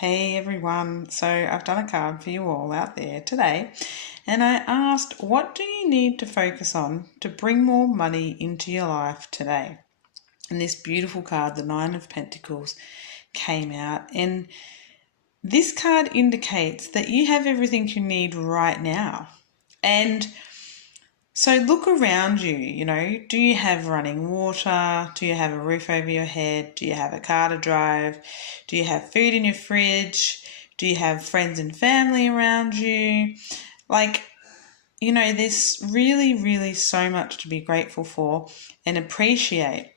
Hey everyone, so I've done a card for you all out there today, and I asked, what do you need to focus on to bring more money into your life today? And this beautiful card, the Nine of Pentacles, came out, and this card indicates that you have everything you need right now. And so look around you, do you have running water? Do you have a roof over your head? Do you have a car to drive? Do you have food in your fridge? Do you have friends and family around you? There's really, really so much to be grateful for and appreciate.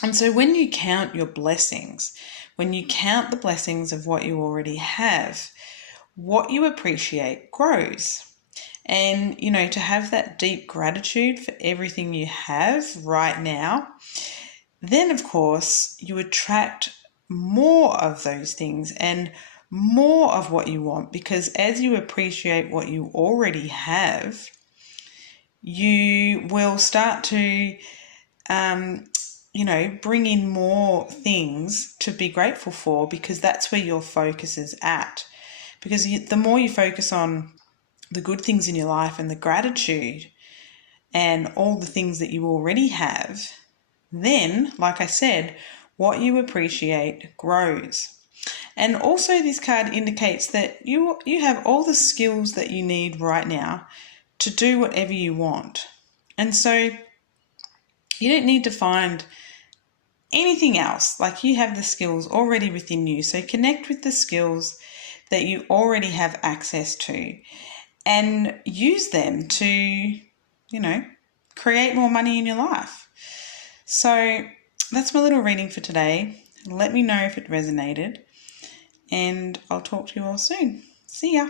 And so when you count your blessings, when you count the blessings of what you already have, what you appreciate grows. And, to have that deep gratitude for everything you have right now, then of course you attract more of those things and more of what you want, because as you appreciate what you already have, you will start to, bring in more things to be grateful for, because that's where your focus is at. Because the more you focus on the good things in your life and the gratitude and all the things that you already have, then, like I said, what you appreciate grows. And also this card indicates that you have all the skills that you need right now to do whatever you want. And so you don't need to find anything else. Like, you have the skills already within you. So connect with the skills that you already have access to and use them to, create more money in your life. So that's my little reading for today. Let me know if it resonated, and I'll talk to you all soon. See ya.